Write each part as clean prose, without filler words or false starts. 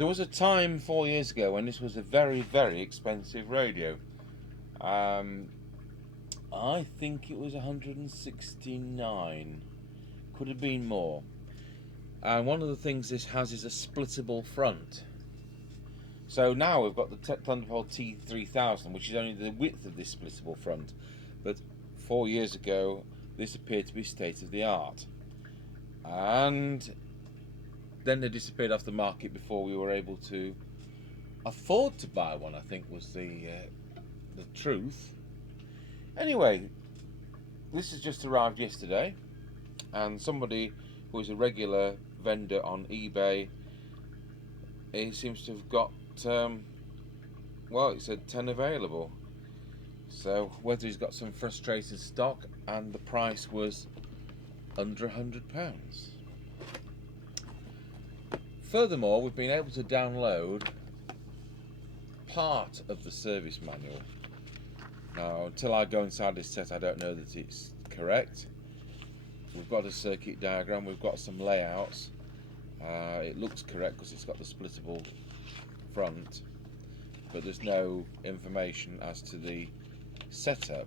There was a time 4 years ago when this was a very, very expensive radio. I think it was 169. Could have been more. And one of the things this has is a splittable front. So now we've got the Thunderbolt T3000, which is only the width of this splittable front. But 4 years ago, this appeared to be state of the art. And then they disappeared off the market before we were able to afford to buy one, I think was the truth. Anyway, this has just arrived yesterday, and somebody who is a regular vendor on eBay, he seems to have got, well, it said 10 available. So whether he's got some frustrated stock, and the price was under £100. Furthermore, we've been able to download part of the service manual. Now, until I go inside this set, I don't know that it's correct. We've got a circuit diagram, we've got some layouts. It looks correct because it's got the splittable front, but there's no information as to the setup.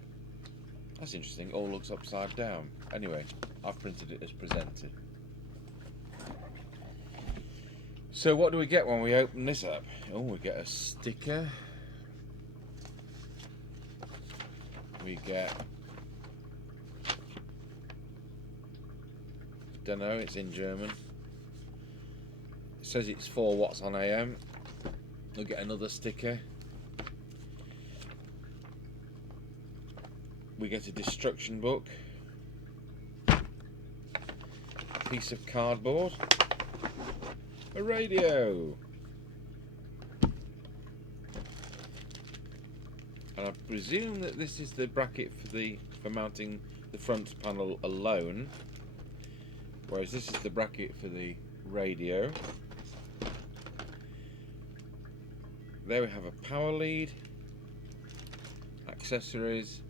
That's interesting, it all looks upside down. Anyway, I've printed it as presented. So what do we get when we open this up? Oh, we get a sticker. We get, don't know, it's in German. It says it's 4 watts on AM. We'll get another sticker. We get a destruction book. A piece of cardboard. A radio. And I presume that this is the bracket for mounting the front panel alone, whereas this is the bracket for the radio. There we have a power lead, accessories,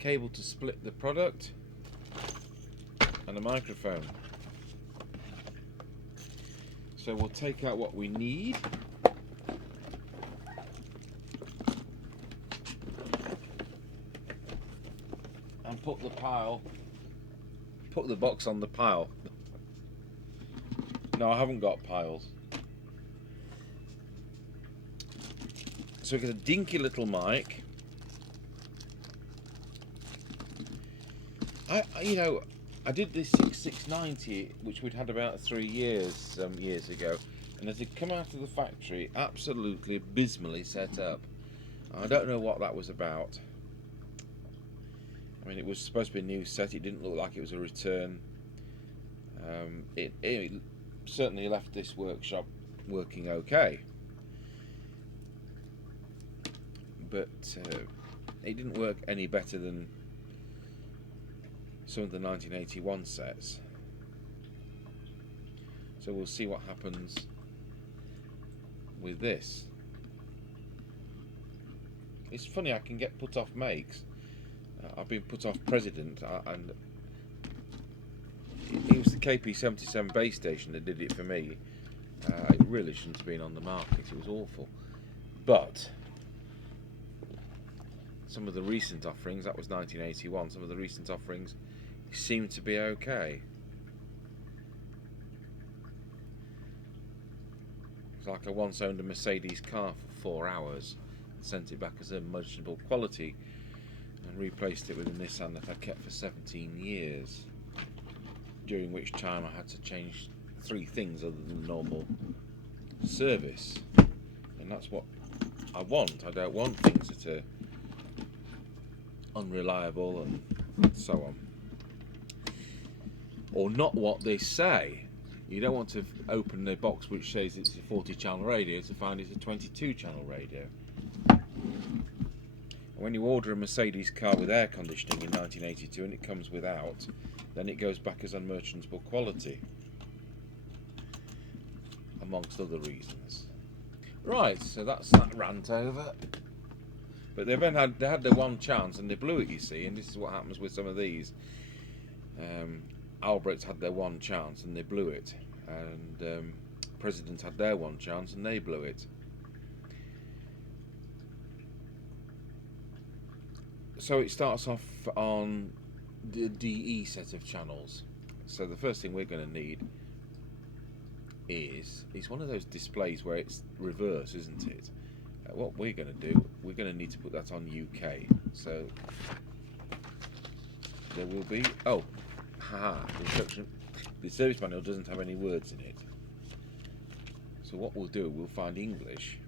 cable to split the product, and a microphone. So we'll take out what we need. And put the box on the pile. No, I haven't got piles. So we get a dinky little mic. I did this 6690, which we'd had about 3 years ago, and it had come out of the factory absolutely abysmally set up. I don't know what that was about. I mean, it was supposed to be a new set. It didn't look like it was a return. It certainly left this workshop working okay, but it didn't work any better than some of the 1981 sets. So we'll see what happens with this. It's funny, I can get put off makes. I've been put off President, and it was the KP77 base station that did it for me. It really shouldn't have been on the market, it was awful. But some of the recent offerings, that was 1981, some of the recent offerings seem to be okay. It's like I once owned a Mercedes car for 4 hours and sent it back as a merchantable quality and replaced it with a Nissan that I kept for 17 years, during which time I had to change 3 things other than normal service. And that's what I want. I don't want things that are unreliable and so on, or not what they say. You don't want to open a box which says it's a 40-channel radio to find it's a 22-channel radio. When you order a Mercedes car with air conditioning in 1982 and it comes without, then it goes back as unmerchantable quality, amongst other reasons. Right, so that's that rant over. But they had the one chance and they blew it, you see, and this is what happens with some of these. Albrecht had their one chance and they blew it, and President had their one chance and they blew it. So it starts off on the DE set of channels. So the first thing we're going to need is one of those displays where it's reverse, isn't it? What we're going to do, we're going to need to put that on UK. So there will be, oh, haha, the instruction, the service manual doesn't have any words in it. So what we'll do, we'll find English.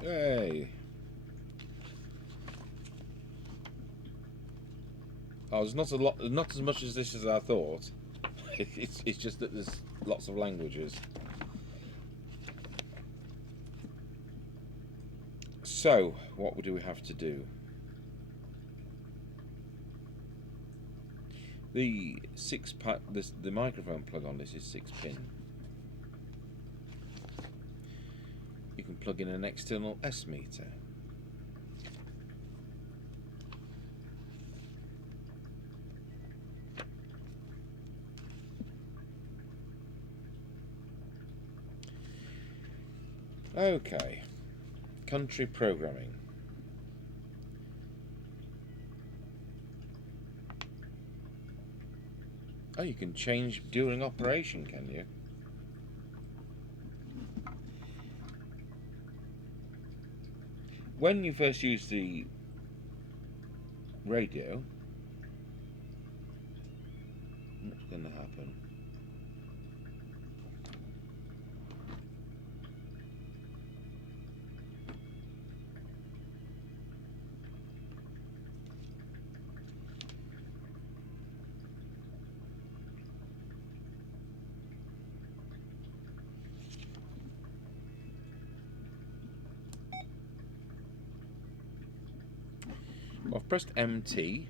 Hey. Oh, there's not a lot, not as much as this as I thought. It's just that there's lots of languages. So, what do we have to do? The the microphone plug on this is 6-pin. You can plug in an external S meter. Okay, country programming. Oh, you can change during operation, can you? When you first use the radio, what's going to happen? I've pressed MT.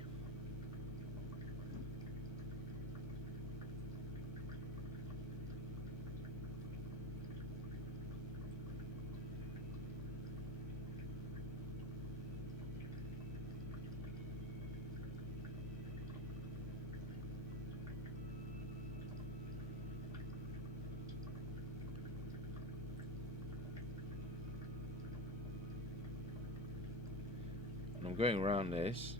I'm going around this.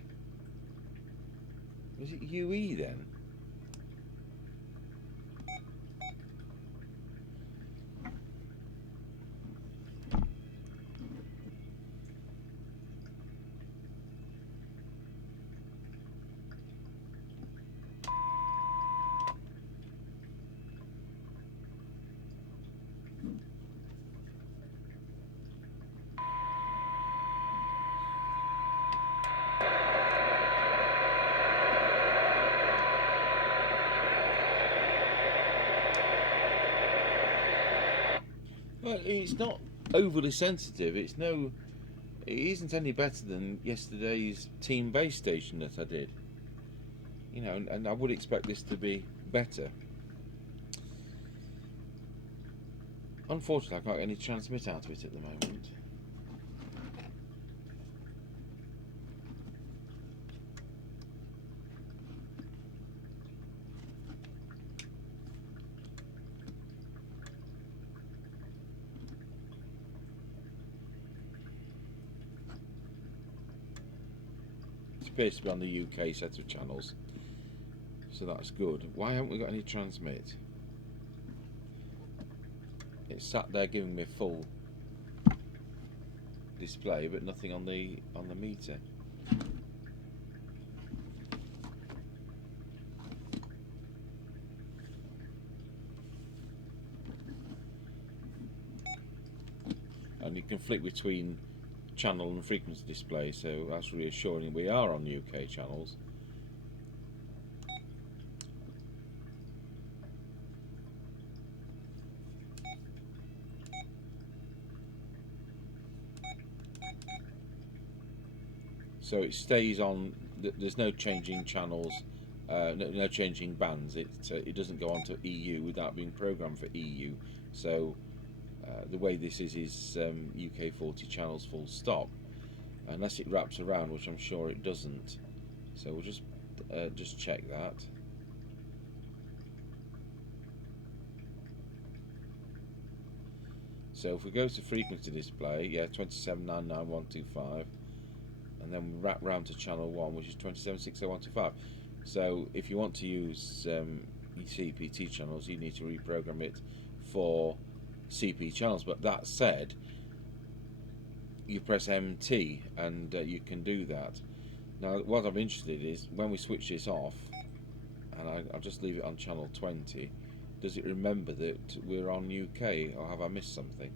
Is it UE then? Well, it's not overly sensitive. It isn't any better than yesterday's team base station that I did. You know, and I would expect this to be better. Unfortunately, I can't get any transmit out of it at the moment. Appears to be on the UK set of channels, so that's good. Why haven't we got any transmit? It's sat there giving me a full display, but nothing on the meter. And you can flick between channel and frequency display, so that's reassuring. We are on UK channels. So it stays on. There's no changing channels, no changing bands. It doesn't go on to EU without being programmed for EU. So the way this is UK 40 channels full stop, unless it wraps around, which I'm sure it doesn't. So we'll just check that. So if we go to frequency display, yeah, 27.99125, and then we wrap round to channel 1, which is 27.60125. So if you want to use CPT channels, you need to reprogram it for CP channels. But that said, you press MT and you can do that. Now what I'm interested in is when we switch this off, and I'll just leave it on channel 20, does it remember that we're on UK, or have I missed something?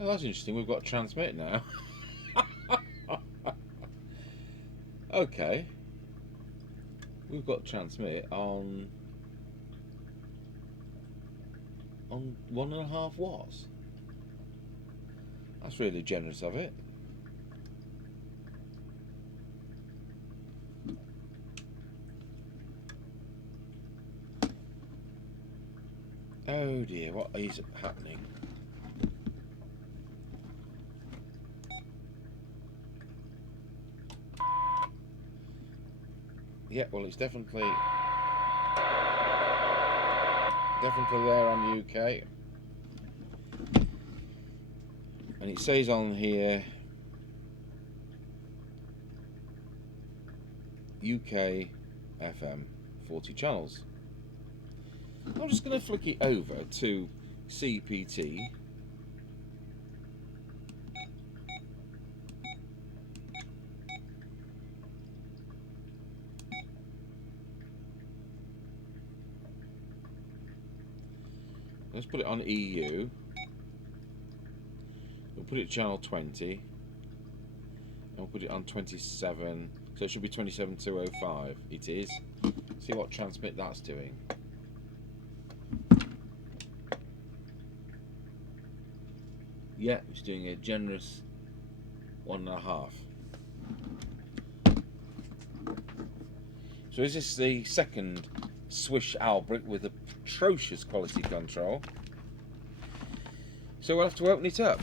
Oh, that's interesting. We've got transmit now. Okay. We've got transmit on 1.5 watts. That's really generous of it. Oh dear, what is happening? Yeah, well, it's definitely there on UK, and it says on here UK FM 40 channels. I'm just going to flick it over to CPT. Let's put it on EU. We'll put it channel 20. And we'll put it on 27. So it should be 27.205. It is. See what transmit that's doing. Yeah, it's doing a generous 1.5. So is this the second Swish Albrecht with atrocious quality control? So we'll have to open it up.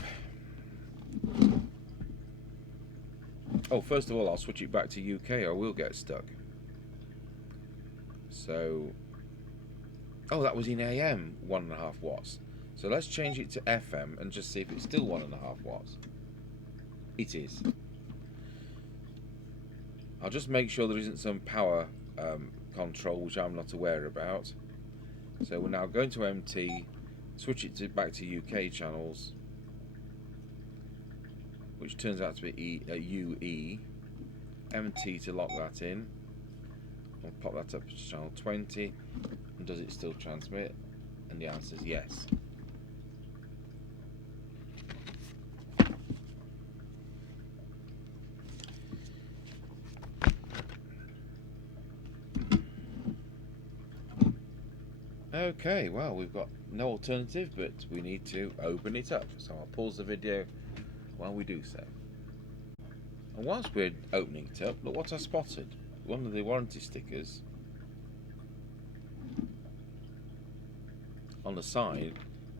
Oh, first of all, I'll switch it back to UK or we'll get stuck. So, oh, that was in AM, 1.5 watts. So let's change it to FM and just see if it's still 1.5 watts. It is. I'll just make sure there isn't some power control which I'm not aware about. So we're now going to MT, switch it back to UK channels, which turns out to be UE, MT to lock that in. I'll pop that up to channel 20, and does it still transmit? And the answer is yes. Okay, well, we've got no alternative, but we need to open it up. So I'll pause the video while we do so. And whilst we're opening it up, look what I spotted. One of the warranty stickers on the side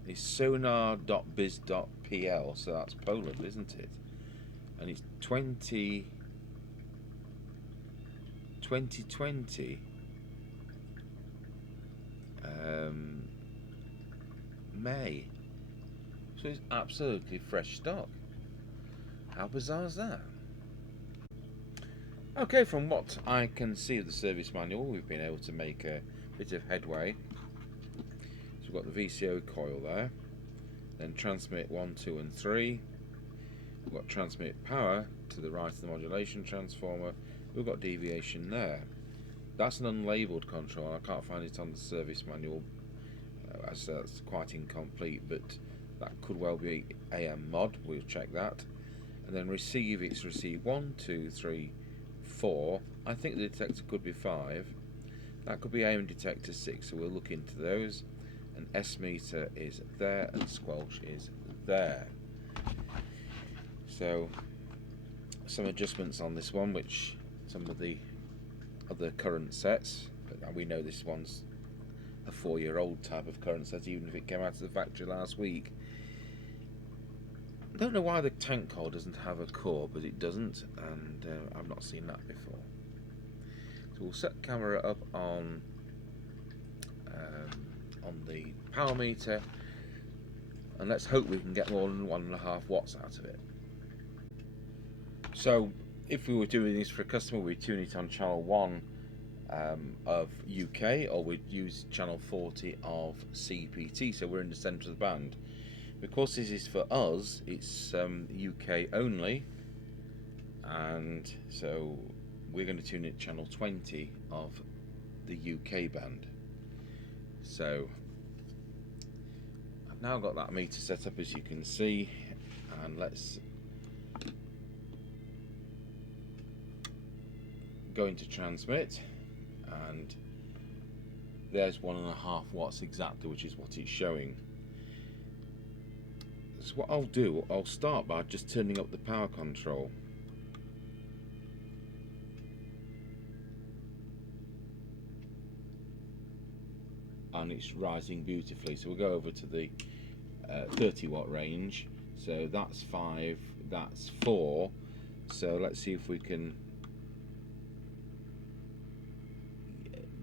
is sonar.biz.pl, so that's Poland, isn't it? And it's 2020 May. So it's absolutely fresh stock. How bizarre is that? Okay, from what I can see of the service manual, we've been able to make a bit of headway. So we've got the VCO coil there, then transmit 1, 2 and 3. We've got transmit power to the right of the modulation transformer. We've got deviation there. That's an unlabelled control. I can't find it on the service manual, as that's quite incomplete, but that could well be AM mod. We'll check that. And then receive, it's receive 1, 2, 3, 4. I think the detector could be 5. That could be AM detector 6, so we'll look into those. and S meter is there, and squelch is there. So some adjustments on this one, which some of the other current sets, but we know this one's a 4-year-old type of current set, even if it came out of the factory last week. I don't know why the tank core doesn't have a core, but it doesn't, and I've not seen that before. So we'll set camera up on the power meter, and let's hope we can get more than 1.5 watts out of it. So if we were doing this for a customer, we'd tune it on channel 1 of UK, or we'd use channel 40 of CPT, so we're in the centre of the band. Because this is for us, it's UK only, and so we're going to tune it channel 20 of the UK band. So I've now got that meter set up, as you can see, and let's go into transmit, and there's 1.5 watts exactly, which is what it's showing. So what I'll do, I'll start by just turning up the power control. And it's rising beautifully, so we'll go over to the 30 watt range. So that's 5, that's 4, so let's see if we can,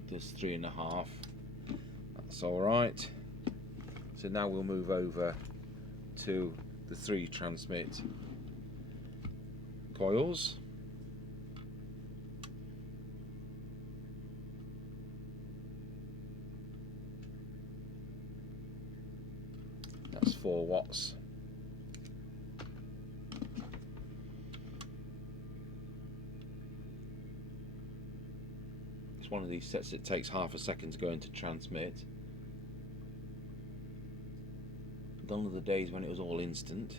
just 3.5, that's alright. So now we'll move over to the 3 transmit coils. That's 4 watts. It's one of these sets that takes half a second to go into transmit. Gone are the days when it was all instant.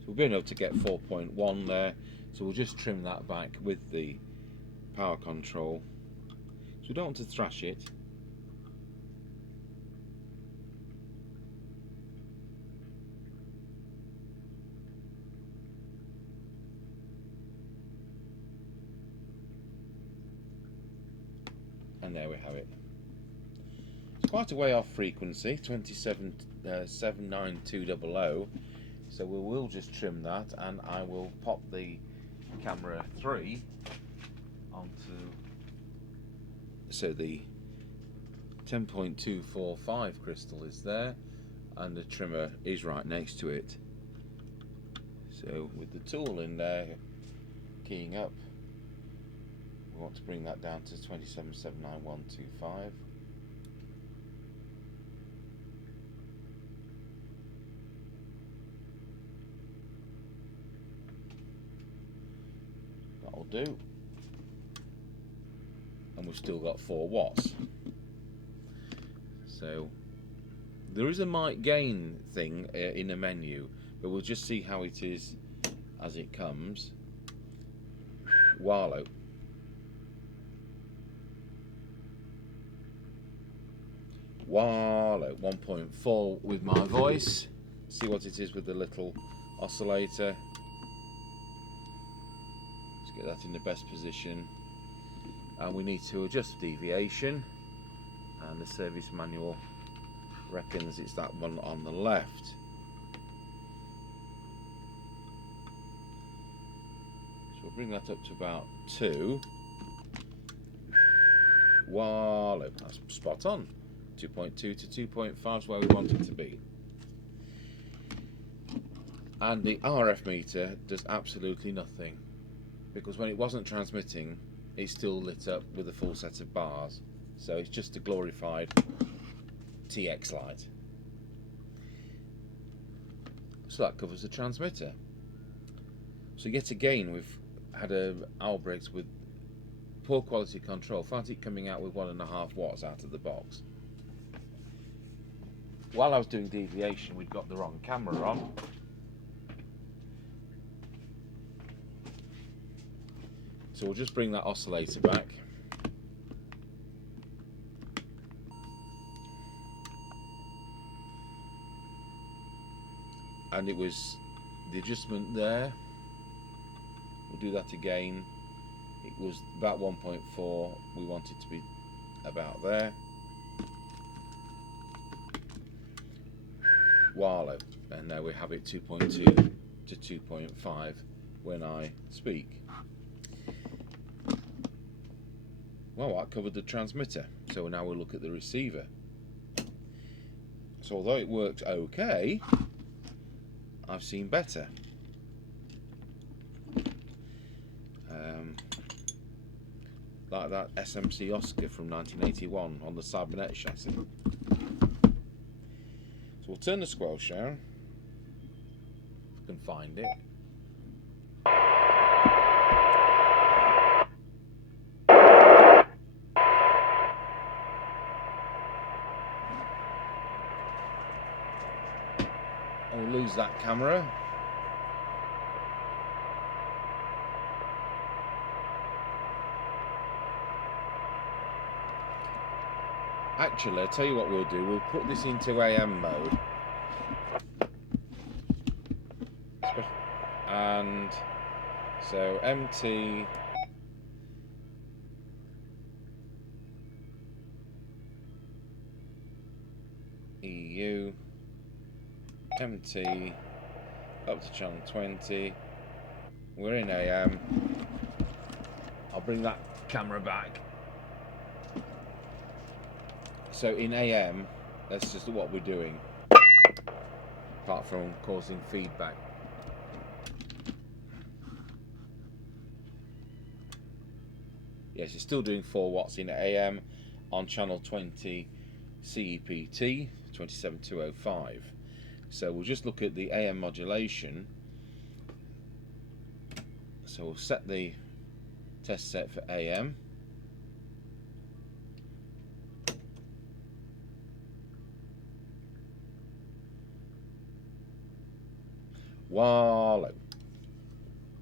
So we've been able to get 4.1 there, so we'll just trim that back with the power control. So we don't want to thrash it. And there we have it. It's quite a way off frequency, 79200. So we will just trim that, and I will pop the camera 3 onto, so the 10.245 crystal is there, and the trimmer is right next to it. So with the tool in there, keying up, we want to bring that down to 27.79125. That'll do. And we've still got 4 watts. So there is a mic gain thing in the menu, but we'll just see how it is as it comes. Wallow. Wallow. 1.4 with my voice. See what it is with the little oscillator. Let's get that in the best position. And we need to adjust deviation, and the service manual reckons it's that one on the left. So we'll bring that up to about 2. Wallow. That's spot on. 2.2 to 2.5 is where we want it to be. And the RF meter does absolutely nothing, because when it wasn't transmitting, it's still lit up with a full set of bars. So it's just a glorified TX light. So that covers the transmitter. So yet again, we've had a Albrecht with poor quality control. Find it coming out with 1.5 watts out of the box. While I was doing deviation, we'd got the wrong camera on. So we'll just bring that oscillator back. And it was the adjustment there. We'll do that again. It was about 1.4. We want it to be about there. Wallow. And now we have it 2.2 to 2.5 when I speak. Well, that covered the transmitter. So now we'll look at the receiver. So although it works okay, I've seen better. Like that SMC Oscar from 1981 on the Cybernet chassis. So we'll turn the squelch down, if I can find it. And we'll lose that camera. Actually, I'll tell you what we'll do. We'll put this into AM mode. And so MT EU MT up to channel 20. We're in AM. I'll bring that camera back. So in AM, that's just what we're doing, apart from causing feedback. Yes, it's still doing 4 watts in AM on channel 20 CEPT 27205. So we'll just look at the AM modulation. So we'll set the test set for AM. Wallow.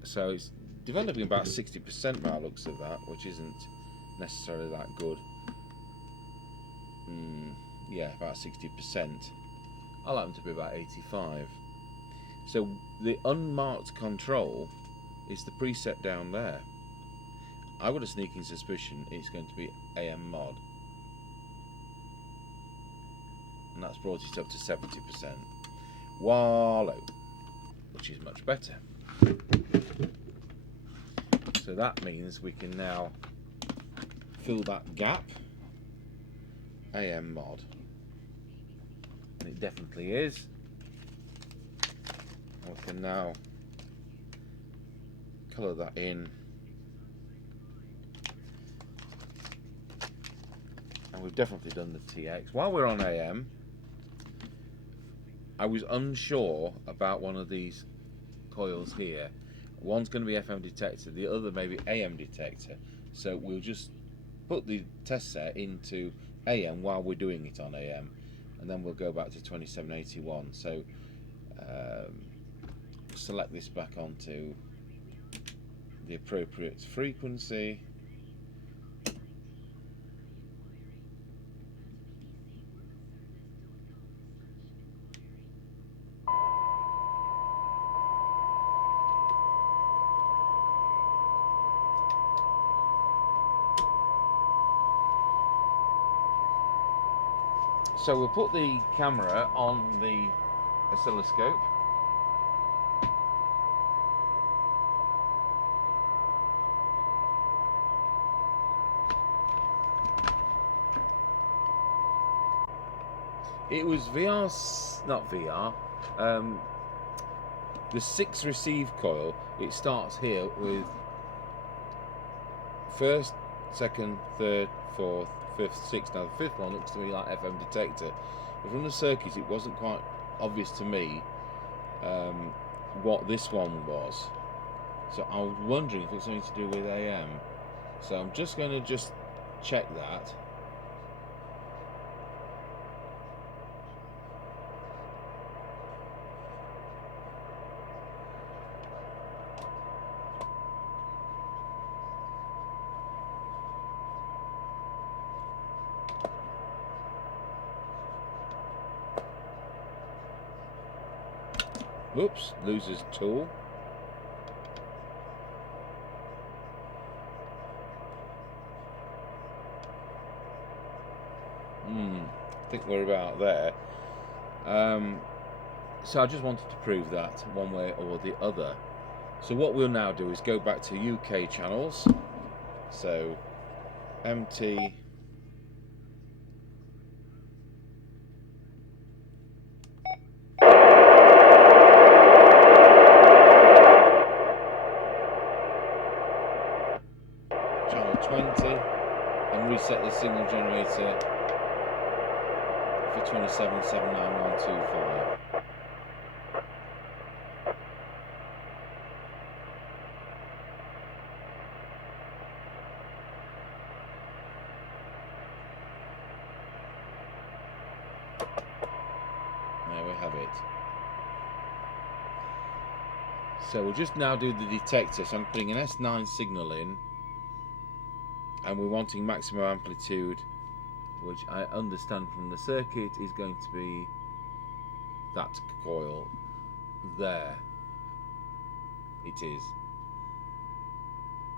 So it's developing about 60% by the looks of that, which isn't necessarily that good. Yeah, about 60%. I like them to be about 85. So the unmarked control is the preset down there. I've got a sneaking suspicion it's going to be AM mod. And that's brought it up to 70%. Wallow, which is much better. So that means we can now fill that gap. AM mod. And it definitely is. We can now colour that in. And we've definitely done the TX. While we're on AM, I was unsure about one of these coils here. One's going to be FM detector, the other may be AM detector. So we'll just put the test set into AM while we're doing it on AM, and then we'll go back to 2781. So select this back onto the appropriate frequency. So we'll put the camera on the oscilloscope. It was VR, not VR, the 6 receive coil. It starts here with 1st, 2nd, 3rd, 4th, 5th, 6th. Now the 5th one looks to me like FM detector, but from the circuit it wasn't quite obvious to me what this one was. So I was wondering if it's something to do with AM. So I'm just going to check that. Oops, loses tool. I think we're about there. So I just wanted to prove that one way or the other. So what we'll now do is go back to UK channels. So MT channel 20 and reset the signal generator for 2779125. There we have it. So we'll just now do the detector. So I'm putting an S9 signal in, and we're wanting maximum amplitude, which I understand from the circuit is going to be that coil there. It is.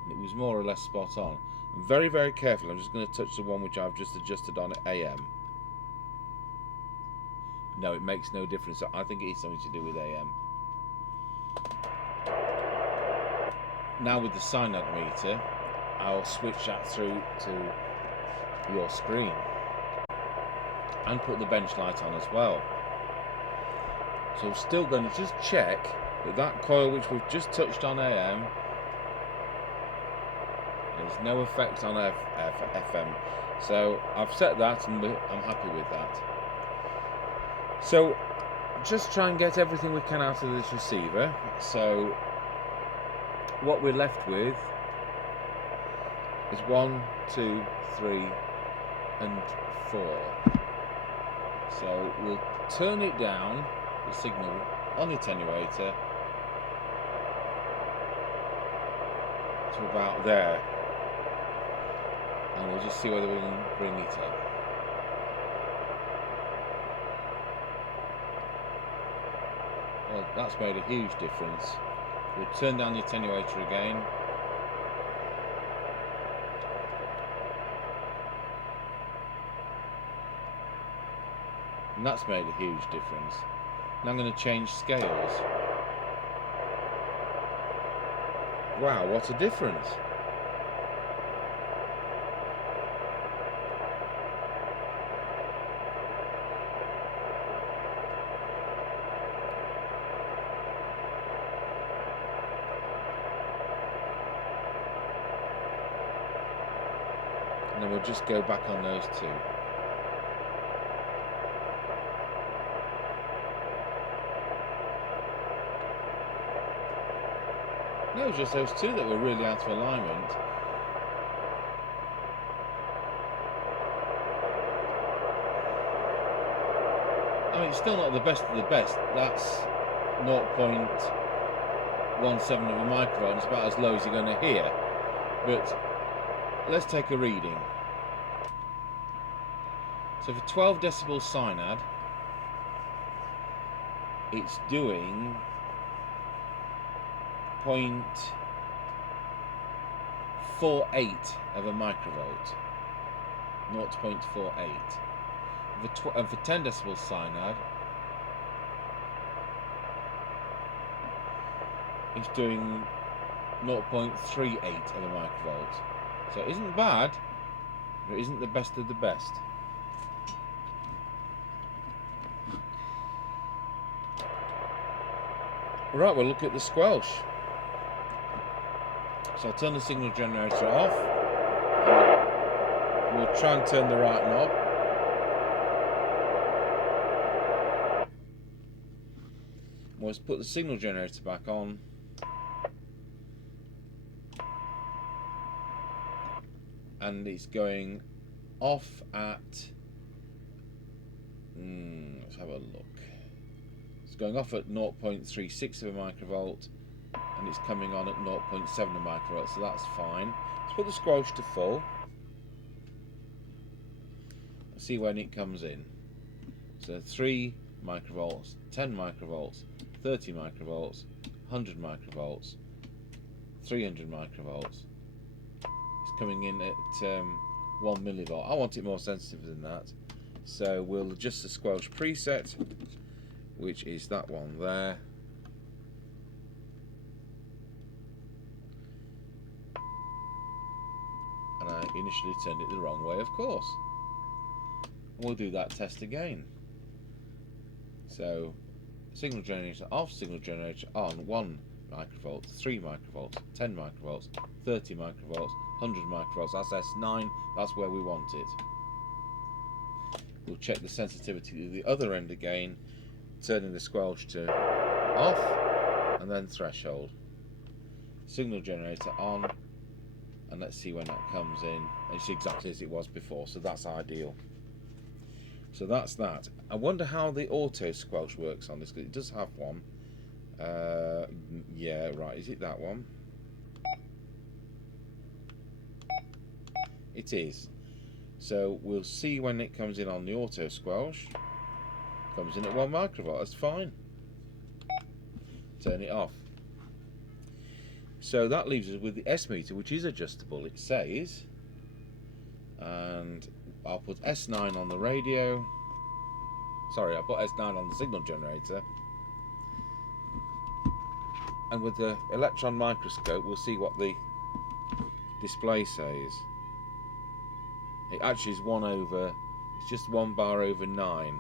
And it was more or less spot on. I'm very, very careful. I'm just going to touch the one which I've just adjusted on at AM. No, it makes no difference. I think it is something to do with AM. Now with the synod meter, I'll switch that through to your screen and put the bench light on as well. So I'm still going to just check that that coil which we've just touched on AM, there's no effect on FM. So I've set that and I'm happy with that. So just try and get everything we can out of this receiver. So what we're left with is 1, 2, 3 and 4. So we'll turn it down, the signal on the attenuator, to about there, and we'll just see whether we can bring it up. Well, that's made a huge difference. We'll turn down the attenuator again. And that's made a huge difference. Now I'm going to change scales. Wow, what a difference. And then we'll just go back on those two. No, it was just those two that were really out of alignment. I mean, it's still not the best of the best. That's 0.17 of a microvolt. It's about as low as you're going to hear. But let's take a reading. So for 12 decibel synod, it's doing 0.48 of a microvolt. 0.48. And for 10 decibel synod, it's doing 0.38 of a microvolt. So it isn't bad, but it isn't the best of the best. Right, we'll look at the squelch. So I'll turn the signal generator off. We'll try and turn the right knob. We'll just put the signal generator back on. And it's going off at, let's have a look. It's going off at 0.36 of a microvolt, and it's coming on at 0.7 of a microvolt, so that's fine. Let's put the squelch to full. Let's see when it comes in. So 3 microvolts, 10 microvolts, 30 microvolts, 100 microvolts, 300 microvolts. It's coming in at 1 millivolt. I want it more sensitive than that, so we'll adjust the squelch preset, which is that one there. And I initially turned it the wrong way, of course. We'll do that test again. So, signal generator off, signal generator on, 1 microvolts, 3 microvolts, 10 microvolts, 30 microvolts, 100 microvolts. That's S9, that's where we want it. We'll check the sensitivity at the other end again, turning the squelch to off, and then threshold. Signal generator on, and let's see when that comes in. It's exactly as it was before, so that's ideal. So that's that. I wonder how the auto squelch works on this, because it does have one. Yeah, right, is it that one? It is. So we'll see when it comes in on the auto squelch. Comes in at 1 microvolt, that's fine. Turn it off. So that leaves us with the S meter, which is adjustable, it says. And I'll put S9 on the radio. Sorry, I'll put S9 on the signal generator. And with the electron microscope, we'll see what the display says. It actually is it's just 1 bar over 9.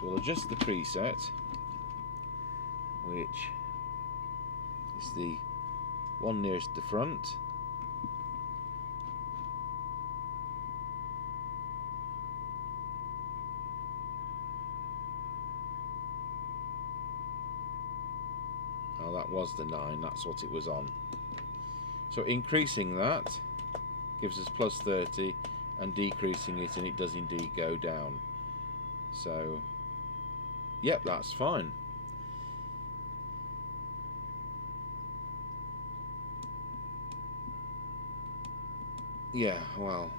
So we'll adjust the preset, which is the one nearest the front. Oh, that was the 9, that's what it was on. So increasing that gives us plus 30, and decreasing it, and it does indeed go down. So, yep, that's fine. Yeah, well,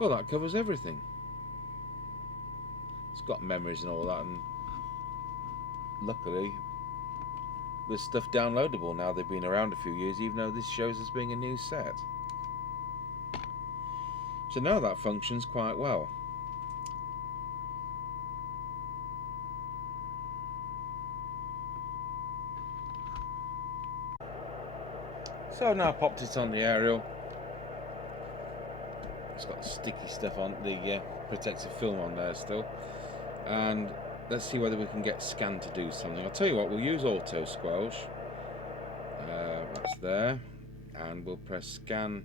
that covers everything. It's got memories and all that, and luckily there's stuff downloadable now. They've been around a few years, even though this shows as being a new set. So now that functions quite well. So I've now popped it on the aerial. It's got sticky stuff on the protective film on there still, and let's see whether we can get scan to do something. I'll tell you what, we'll use auto squelch. That's there, and we'll press scan,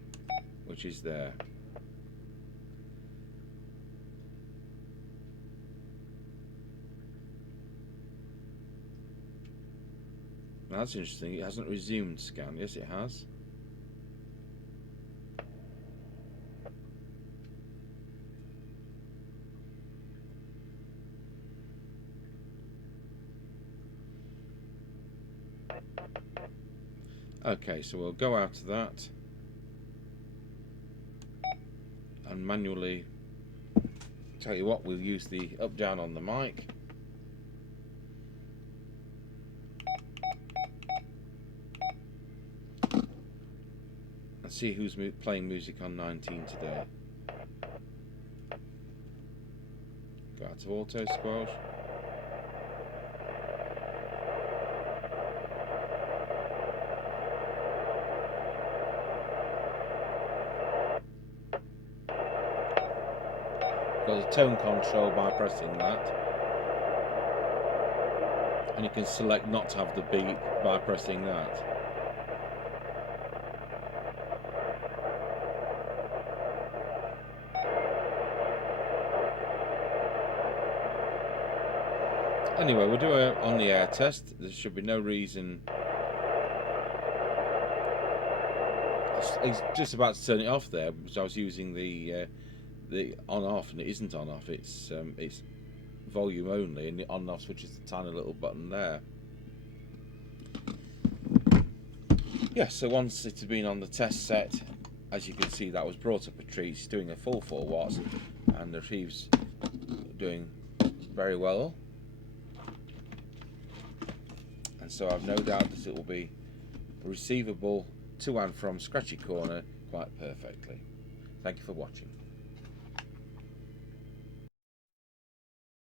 which is there. Now that's interesting, it hasn't resumed scan. Yes, it has. Okay, so we'll go out of that and manually, tell you what, we'll use the up down on the mic. And see who's playing music on 19 today. Go out to auto squelch. There's a tone control by pressing that, and you can select not to have the beep by pressing that. Anyway, we'll do a on the air test. There should be no reason. He's just about to turn it off there, because I was using the the on-off, and it isn't on-off. It's volume only, and the on-off switch is the tiny little button there. Yeah, so once it had been on the test set, as you can see, that was brought up a tree. It's doing a full 4 watts, and the receiver's doing very well. And so I've no doubt that it will be receivable to and from Scratchy Corner quite perfectly. Thank you for watching.